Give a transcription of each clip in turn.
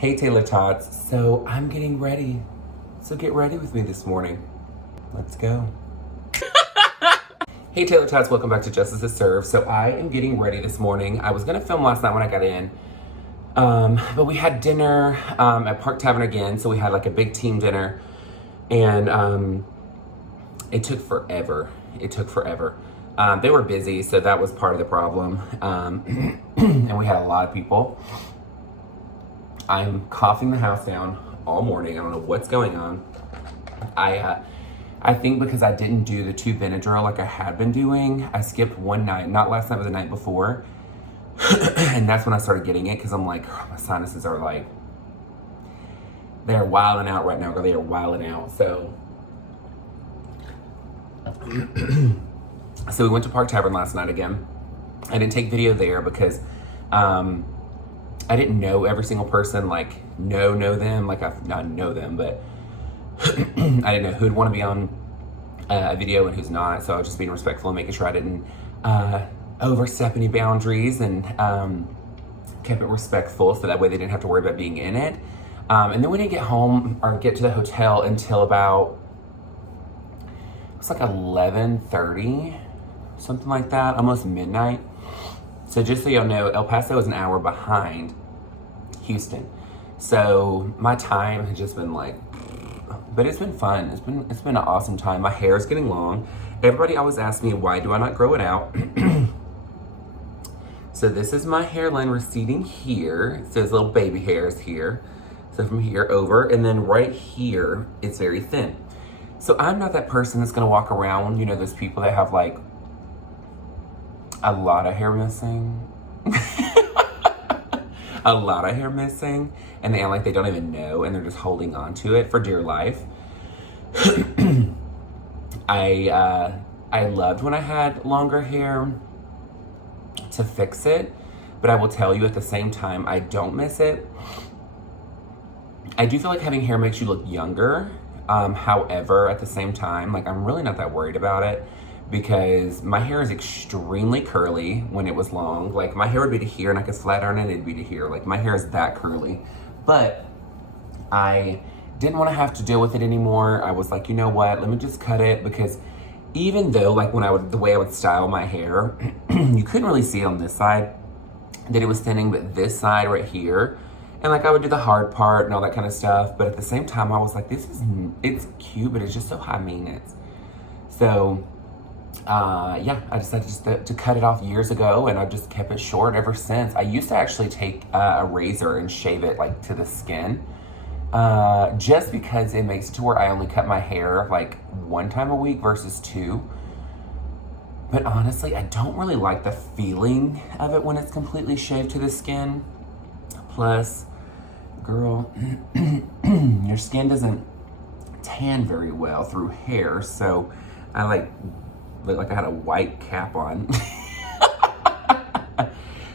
Hey Taylor-tots, so I'm getting ready. So get ready with me this morning. Let's go. Hey Taylor-tots, welcome back to Justice is Served. So I am getting ready this morning. I was gonna film last night when I got in, but we had dinner at Park Tavern again. So we had like a big team dinner, and it took forever. They were busy, so that was part of the problem. And we had a lot of people. I'm coughing the house down all morning. I don't know what's going on. I think because I didn't do the 2 Benadryl like I had been doing. I skipped one night, not last night, but the night before. And that's when I started getting it, because I'm like, oh, my sinuses are like, they're wilding out right now, or they are wilding out. So, so we went to Park Tavern last night again. I didn't take video there because I didn't know every single person, like know them, like I know them, but I didn't know who'd want to be on a video and who's not. So I was just being respectful and making sure I didn't overstep any boundaries, and kept it respectful, so that way they didn't have to worry about being in it. And then we didn't get home or get to the hotel until about, it was like 11:30, something like that, almost midnight. So just so y'all know, El Paso is an hour behind Houston. So my time has just been like, but it's been fun. It's been an awesome time. My hair is getting long. Everybody always asks me, why do I not grow it out? So this is my hairline receding here. So there's little baby hairs here. So from here over, and then right here, it's very thin. So I'm not that person that's gonna walk around, you know, those people that have like a lot of hair missing. A lot of hair missing, and they act like they don't even know, and they're just holding on to it for dear life. I loved when I had longer hair to fix it, but I will tell you at the same time, I don't miss it. I do feel like having hair makes you look younger. However, at the same time, like, I'm really not that worried about it, because my hair is extremely curly when it was long. Like, my hair would be to here, and I could flat iron it, and it'd be to here. Like, my hair is that curly. But I didn't want to have to deal with it anymore. I was like, you know what? Let me just cut it, because even though, like, the way I would style my hair, you couldn't really see it on this side that it was thinning, but this side right here, and like, I would do the hard part and all that kind of stuff. But at the same time, I was like, it's cute, but it's just so high maintenance. So, yeah, I decided just to cut it off years ago, and I've just kept it short ever since. I used to actually take a razor and shave it like to the skin, just because it makes it to where I only cut my hair like 1 time a week versus 2. But honestly, I don't really like the feeling of it when it's completely shaved to the skin. Plus, girl, your skin doesn't tan very well through hair, so I looked like I had a white cap on.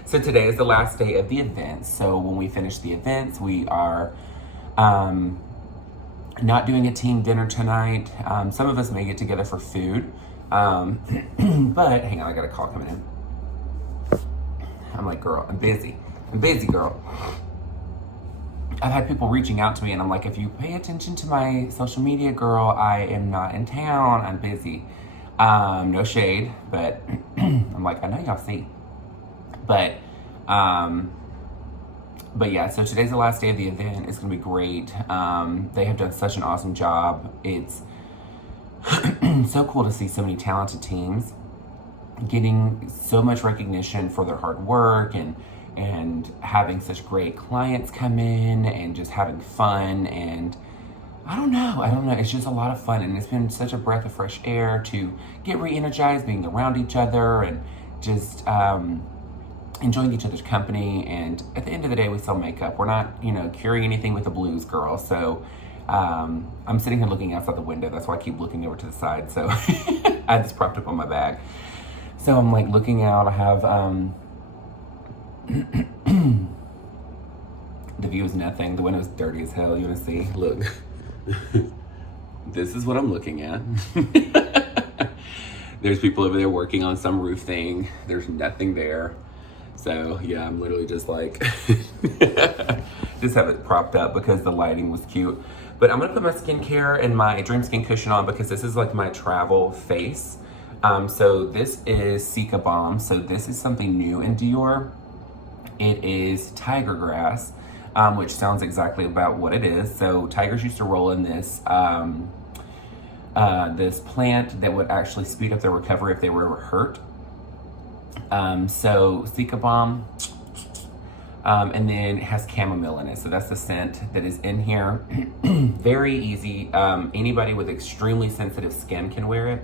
So today is the last day of the event. So when we finish the events, we are not doing a team dinner tonight. Some of us may get together for food. But hang on, I got a call coming in. I'm like, girl, I'm busy, girl. I've had people reaching out to me, and I'm like, if you pay attention to my social media, girl, I am not in town, I'm busy. No shade, but I'm like, I know y'all see. But yeah, so today's the last day of the event. It's gonna be great. They have done such an awesome job. It's so cool to see so many talented teams getting so much recognition for their hard work, and having such great clients come in, and just having fun. And I don't know. It's just a lot of fun, and it's been such a breath of fresh air to get re-energized, being around each other, and just enjoying each other's company. And at the end of the day, we sell makeup. We're not, curing anything with the blues, girl. So I'm sitting here looking outside the window. That's why I keep looking over to the side. So I had this propped up on my bag. So I'm like looking out. I have the view is nothing. The window's dirty as hell. You want to see? Look. This is what I'm looking at. There's people over there working on some roof thing. There's nothing there. So yeah, I'm literally just like Just have it propped up because the lighting was cute. But I'm gonna put my skincare and my Dream Skin cushion on because this is like my travel face. So this is Cica Balm. So this is something new in Dior. It is tiger grass, which sounds exactly about what it is. So tigers used to roll in this this plant that would actually speed up their recovery if they were hurt. So Cica Balm, and then it has chamomile in it. So that's the scent that is in here. Very easy. Anybody with extremely sensitive skin can wear it.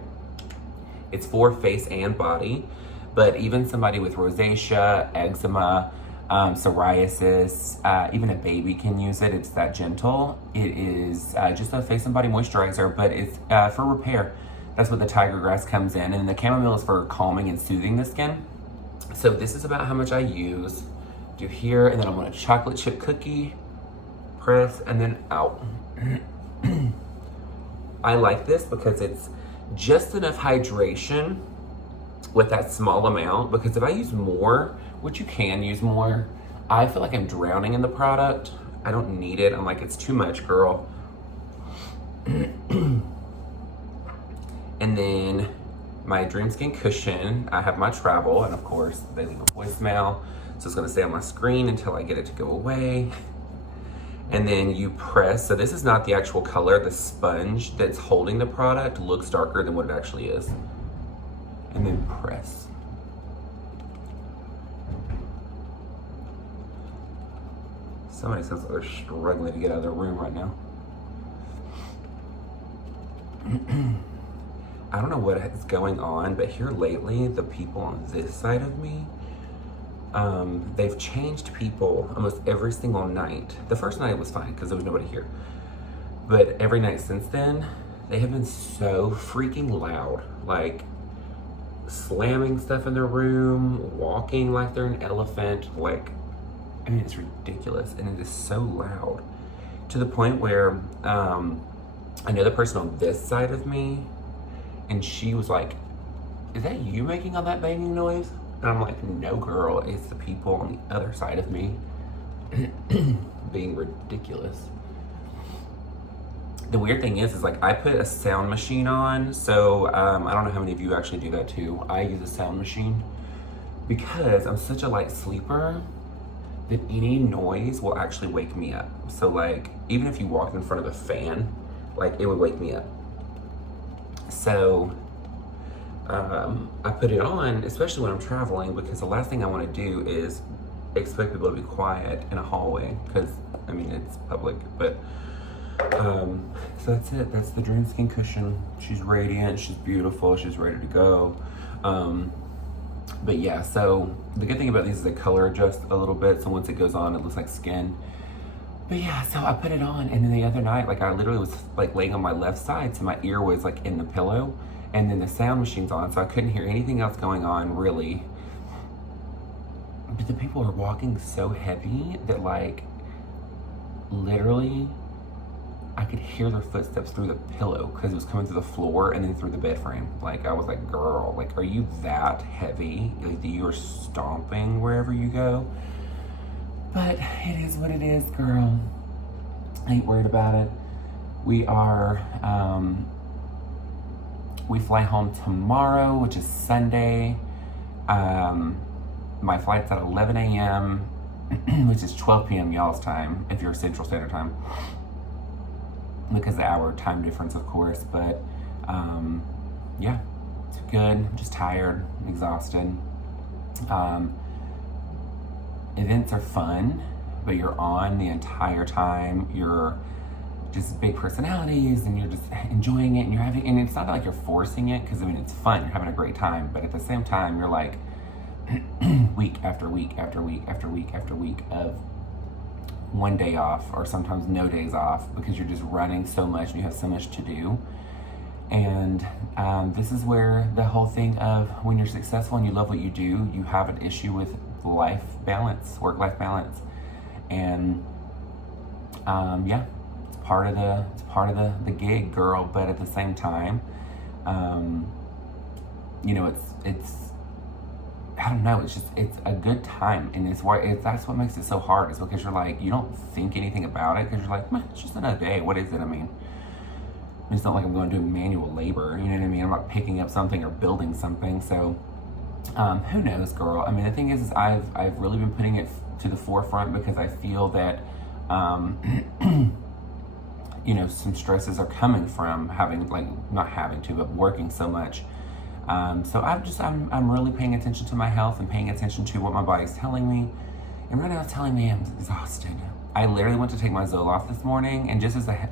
It's for face and body, but even somebody with rosacea, eczema, psoriasis, even a baby can use it. It's that gentle. It is just a face and body moisturizer, but it's for repair. That's what the tiger grass comes in. And the chamomile is for calming and soothing the skin. So this is about how much I use. Do here, and then I'm gonna chocolate chip cookie, press, and then out. I like this because it's just enough hydration with that small amount, because if I use more, which you can use more, I feel like I'm drowning in the product. I don't need it. I'm like, it's too much, girl. And then my Dream Skin cushion, I have my travel, and of course they leave a voicemail, so it's gonna stay on my screen until I get it to go away. And then you press, so this is not the actual color, the sponge that's holding the product looks darker than what it actually is. And then press. Somebody says they're struggling to get out of their room right now. I don't know what is going on, but here lately, the people on this side of me, they've changed people almost every single night. The first night was fine because there was nobody here. But every night since then, they have been so freaking loud. Like, slamming stuff in their room, walking like they're an elephant. Like, I mean, it's ridiculous. And it is so loud. To the point where, another person on this side of me, and she was like, is that you making all that banging noise? And I'm like, no, girl, it's the people on the other side of me being ridiculous. The weird thing is like, I put a sound machine on. So I don't know how many of you actually do that too. I use a sound machine because I'm such a light sleeper that any noise will actually wake me up. So like, even if you walk in front of a fan, like it would wake me up. So I put it on, especially when I'm traveling, because the last thing I want to do is expect people to be quiet in a hallway, because I mean, it's public. But so that's it. That's the Dream Skin cushion. She's radiant, she's beautiful, she's ready to go. But yeah, so the good thing about these is they color adjust a little bit, so once it goes on, it looks like skin. But yeah, so I put it on, and then the other night, like I literally was like laying on my left side, so my ear was like in the pillow, and then the sound machine's on, so I couldn't hear anything else going on, really. But the people are walking so heavy that like, literally, I could hear their footsteps through the pillow because it was coming through the floor and then through the bed frame. Like, I was like, girl, like, are you that heavy? Like, you're stomping wherever you go? But it is what it is, girl. I ain't worried about it. We are, we fly home tomorrow, which is Sunday. My flight's at 11 a.m., which is 12 p.m. y'all's time, if you're Central Standard Time. Because of the hour time difference, of course. But, yeah, it's good. I'm just tired, exhausted. Events are fun, but you're on the entire time. You're just big personalities, and you're just enjoying it, and you're having, and it's not like you're forcing it, because I mean, it's fun, you're having a great time, but at the same time, you're like week after week after week after week after week of one day off, or sometimes no days off, because you're just running so much and you have so much to do. And this is where the whole thing of when you're successful and you love what you do, you have an issue with life balance, work-life balance. And yeah, it's part of the gig, girl. But at the same time, you know, it's I don't know, it's a good time. And that's what makes it so hard, is because you're like, you don't think anything about it, because you're like, man, it's just another day. What is it? I mean, it's not like I'm going to do manual labor, you know what I mean? I'm not picking up something or building something. So who knows, girl? I mean, the thing is I've really been putting it to the forefront, because I feel that you know, some stresses are coming from having, like, not having to, but working so much. So I'm really paying attention to my health and paying attention to what my body's telling me. And right now it's telling me I'm exhausted. I literally went to take my Zoloft this morning, and just as a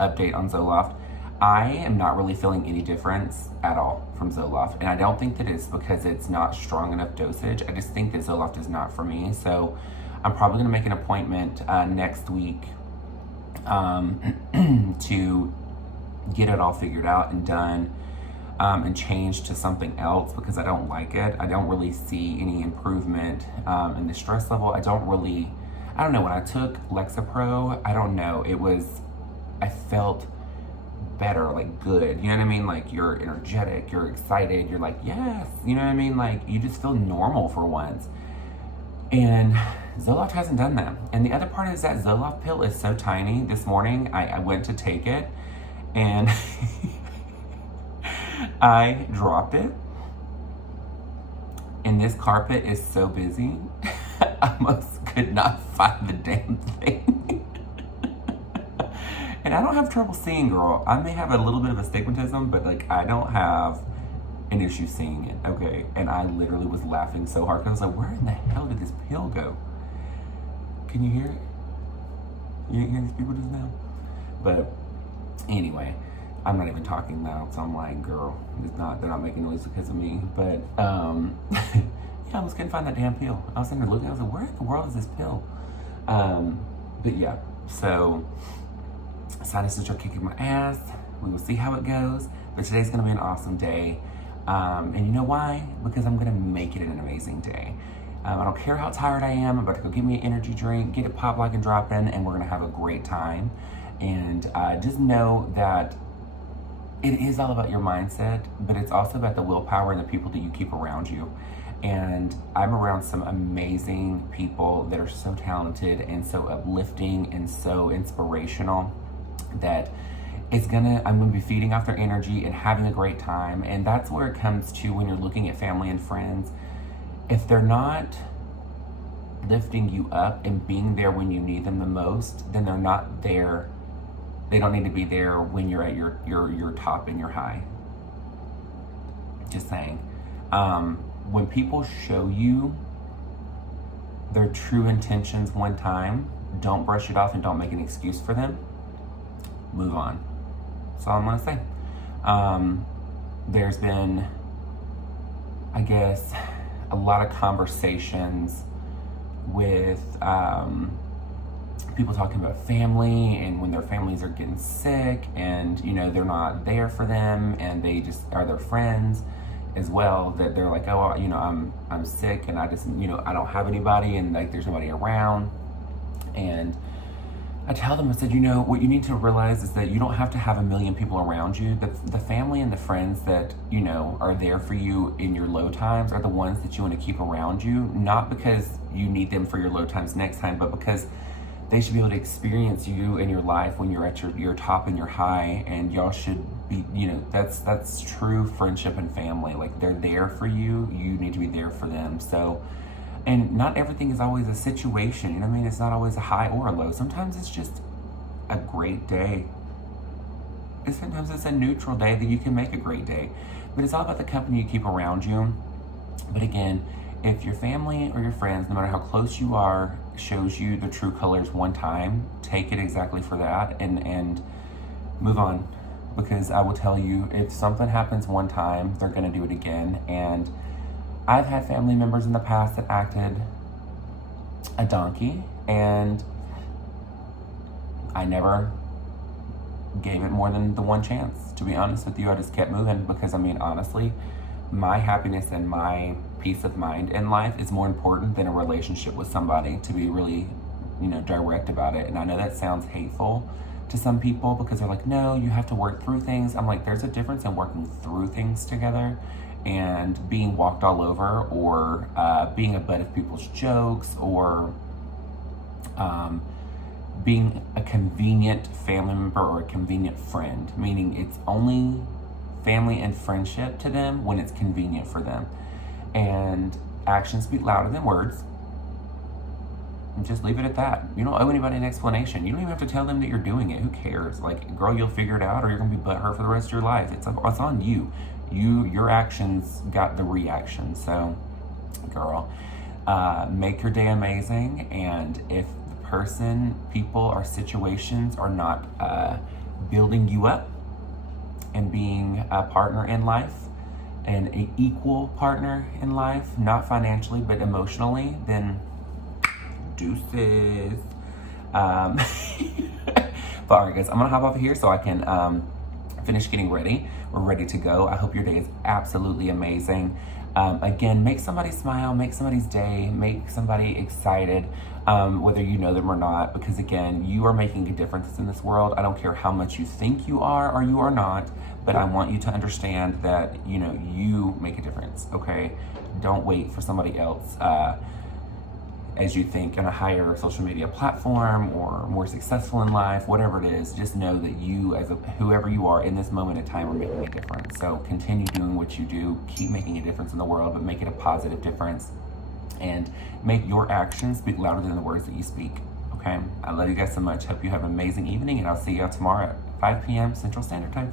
update on Zoloft, I am not really feeling any difference at all from Zoloft. And I don't think that it's because it's not strong enough dosage. I just think that Zoloft is not for me. So I'm probably gonna make an appointment next week to get it all figured out and done, and change to something else, because I don't like it. I don't really see any improvement in the stress level. I don't know, when I took Lexapro, I don't know, I felt better, like good, you know what I mean? Like, you're energetic, you're excited, you're like, yes, you know what I mean? Like, you just feel normal for once. And Zoloft hasn't done that. And the other part is that Zoloft pill is so tiny. This morning, I went to take it, and I dropped it. And this carpet is so busy, I almost could not find the damn thing. And I don't have trouble seeing, girl. I may have a little bit of astigmatism, but, like, I don't have an issue seeing it, okay? And I literally was laughing so hard, because I was like, where in the hell did this pill go? Can you hear it? You didn't hear these people just now? But anyway, I'm not even talking loud, so I'm like, girl, they're not making noise because of me. But yeah, I almost couldn't find that damn pill. I was sitting there looking, I was like, where in the world is this pill? But yeah, so sinuses are kicking my ass. We will see how it goes. But today's gonna be an awesome day. And you know why? Because I'm gonna make it an amazing day. I don't care how tired I am. I'm about to go get me an energy drink, get it pop, lock, and drop in, and we're gonna have a great time. And just know that it is all about your mindset, but it's also about the willpower and the people that you keep around you. And I'm around some amazing people that are so talented and so uplifting and so inspirational, that I'm gonna be feeding off their energy and having a great time. And that's where it comes to when you're looking at family and friends. If they're not lifting you up and being there when you need them the most, then they're not there. They don't need to be there when you're at your top and your high. Just saying. When people show you their true intentions one time, don't brush it off and don't make an excuse for them. Move on. That's all I'm gonna say. There's been, I guess, a lot of conversations with people talking about family, and when their families are getting sick and, you know, they're not there for them, and they just are their friends as well, that they're like, oh, you know, I'm sick and I just, you know, I don't have anybody, and like there's nobody around. And I tell them, I said, you know, what you need to realize is that you don't have to have a million people around you. The family and the friends that, you know, are there for you in your low times are the ones that you want to keep around you, not because you need them for your low times next time, but because they should be able to experience you in your life when you're at your top and your high. And y'all should be, you know, that's true friendship and family. Like, they're there for you, you need to be there for them. So, and not everything is always a situation, you know what I mean? It's not always a high or a low. Sometimes it's just a great day. And sometimes it's a neutral day that you can make a great day. But it's all about the company you keep around you. But again, if your family or your friends, no matter how close you are, shows you the true colors one time, take it exactly for that and move on. Because I will tell you, if something happens one time, they're gonna do it again. And I've had family members in the past that acted a donkey, and I never gave it more than the one chance. To be honest with you, I just kept moving, because I mean, honestly, my happiness and my peace of mind in life is more important than a relationship with somebody, to be really, you know, direct about it. And I know that sounds hateful to some people, because they're like, no, you have to work through things. I'm like, there's a difference in working through things together and being walked all over, or being a butt of people's jokes, or being a convenient family member or a convenient friend, meaning it's only family and friendship to them when it's convenient for them. And actions speak louder than words. And just leave it at that. You don't owe anybody an explanation. You don't even have to tell them that you're doing it. Who cares? Like, girl, you'll figure it out, or you're gonna be butthurt for the rest of your life. It's on you. Your actions got the reaction. So, girl, make your day amazing. And if the person, people, or situations are not building you up and being a partner in life, and an equal partner in life, not financially but emotionally, then deuces. But all right, guys, I'm gonna hop off here so I can finish getting ready. We're ready to go. I hope your day is absolutely amazing. Again, make somebody smile, make somebody's day, make somebody excited, whether you know them or not, because again, you are making a difference in this world. I don't care how much you think you are or you are not, but I want you to understand that, you know, you make a difference, okay? Don't wait for somebody else, as you think, on a higher social media platform or more successful in life, whatever it is. Just know that you, as whoever you are in this moment in time, are making a difference. So continue doing what you do, keep making a difference in the world, but make it a positive difference, and make your actions speak louder than the words that you speak, okay? I love you guys so much. Hope you have an amazing evening, and I'll see y'all tomorrow at 5 p.m. Central Standard Time.